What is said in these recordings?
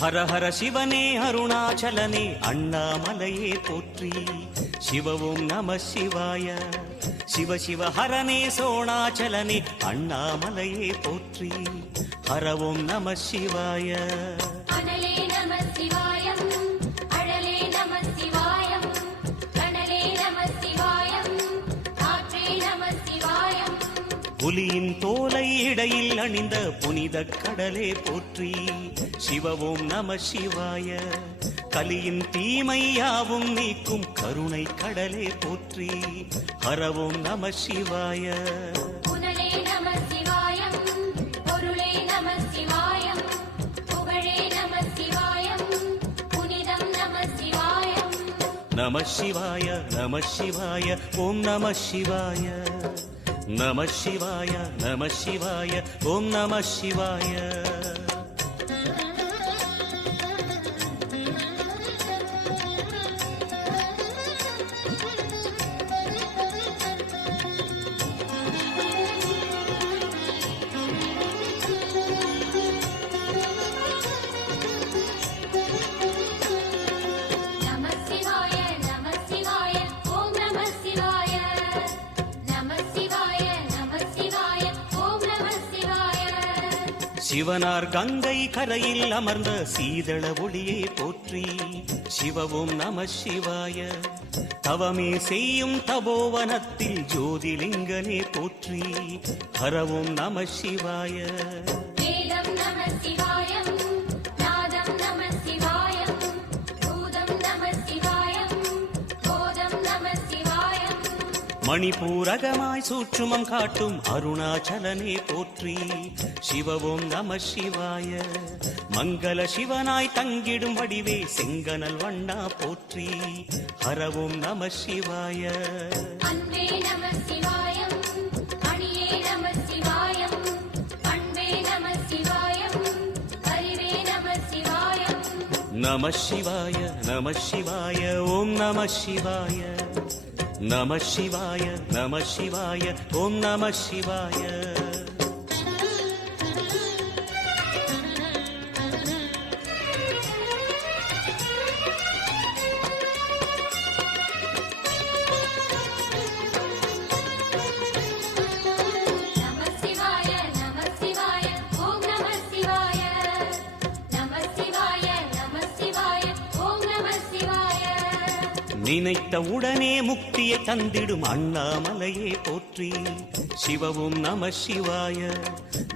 ஹர ஹர சிவனே அருணாச்சலனே அண்ணாமலையே போற்றி. சிவவும் நம சிவாய. சிவ சிவ ஹரனே சோணாச்சலனே அண்ணாமலையே போற்றி. ஹரவும் நம சிவாய. அனலே நம சிவாயம், அழலே நம சிவாயம், கனலே நம சிவாயம், காற்றே நம சிவாயம். புலியின் தோலை இடையில் அணிந்த புனித கடலே போற்றி. சிவவும் நம சிவாய. கலியின் தீமையாவும் நீக்கும் கருணை கடலே போற்றி. ஹரவும் நம சிவாய. புனலே நம சிவாயம், பொருளே நம சிவாயம், புகழே நம சிவாயம், புனிதம் நம சிவாயம். நம சிவாய நம சிவாய ஓம் நம சிவாய. நம சிவாய நம சிவாய ஓம் நம சிவாய. சிவனார் கங்கை கரையில் அமர்ந்த சீதள ஒளியே போற்றி. சிவவும் நம சிவாய. தவமே செய்யும் தபோவனத்தில் ஜோதிலிங்கனே போற்றி. ஹரவும் நம சிவாய. வேதம் நம சிவாயம், நாதம் நம சிவாயம், பூதம் நம சிவாயம், போதம் நம சிவாயம். மணிபூரகமாய் சூற்றுமம் காட்டும் அருணாச்சலனே போற்றி. சிவவும் நம சிவாய. மங்கள சிவனாய் தங்கிடும் வடிவே செங்கனல் வண்ணா போற்றி. ஹரவும் நம சிவாய. அன்பே நம சிவாயம், அணியே நம சிவாயம், அன்பே நம சிவாயம், அறிவே நம சிவாயம். நம சிவாய நம சிவாய ஓம் நம சிவாய. நம சிவாய நம சிவாய ஓம் நம சிவாய. நினைத்த உடனே முக்தியை தந்திடும் அண்ணாமலையே போற்றி. சிவவும் நம சிவாய.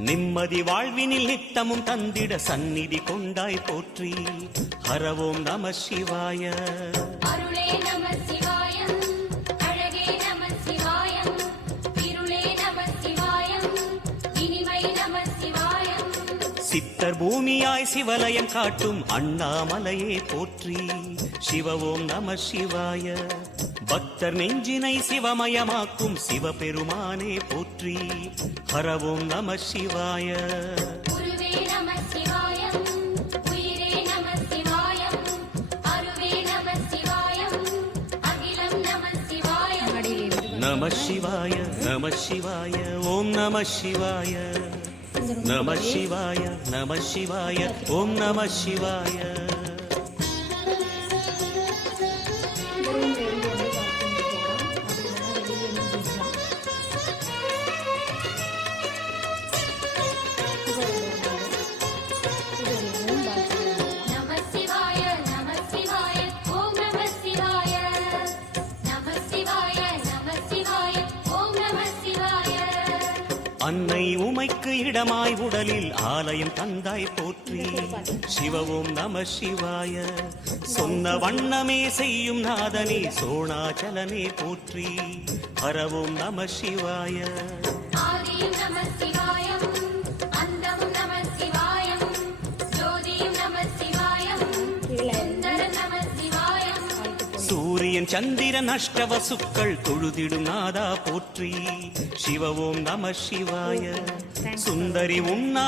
நிம்மதி வாழ்வினில் நித்தமும் தந்திட சந்நிதி கொண்டாய் போற்றி. ஹரவோம் நம சிவாய. அருளே நம சிவாயம், அழகே நம சிவாயம், இருளே நம சிவாயம், இனிமை நம சிவாயம். சித்தர் பூமியாய் சிவலயம் காட்டும் அண்ணாமலையே போற்றி. சிவவோம் நம சிவாய. பக்தர் நெஞ்சினை சிவமயமாக்கும் சிவபெருமானே போற்றி. ஹரவோம் நம சிவாய. குருவே நம சிவாயம், உயிரே நம சிவாயம், அருவே நம சிவாயம், அகிலம் நம சிவாயம். நம சிவாய நம சிவாய ஓம் நம சிவாய. நம சிவாய நம சிவாய ஓம் நம சிவாய. அன்னை உமைக்கு இடமாய் உடலில் ஆலயம் தந்தாய் போற்றி. சிவவும் நம சிவாய. சொன்ன வண்ணமே செய்யும் நாதனே சோணாச்சலனே போற்றி. ஹரவும் நம சிவாய. ஆதியும் நம சிவாயம், அந்தமும் நம சிவாயம், ஜோதியும் நம சிவாயம், சுந்தரம் நம சிவாயம். சூரியன் சந்திரன் அஷ்டவசுக்கள் தொழுதிடும் நாதா போற்றி. சிவவோம் நம சிவாய. சுந்தரி உண்ணா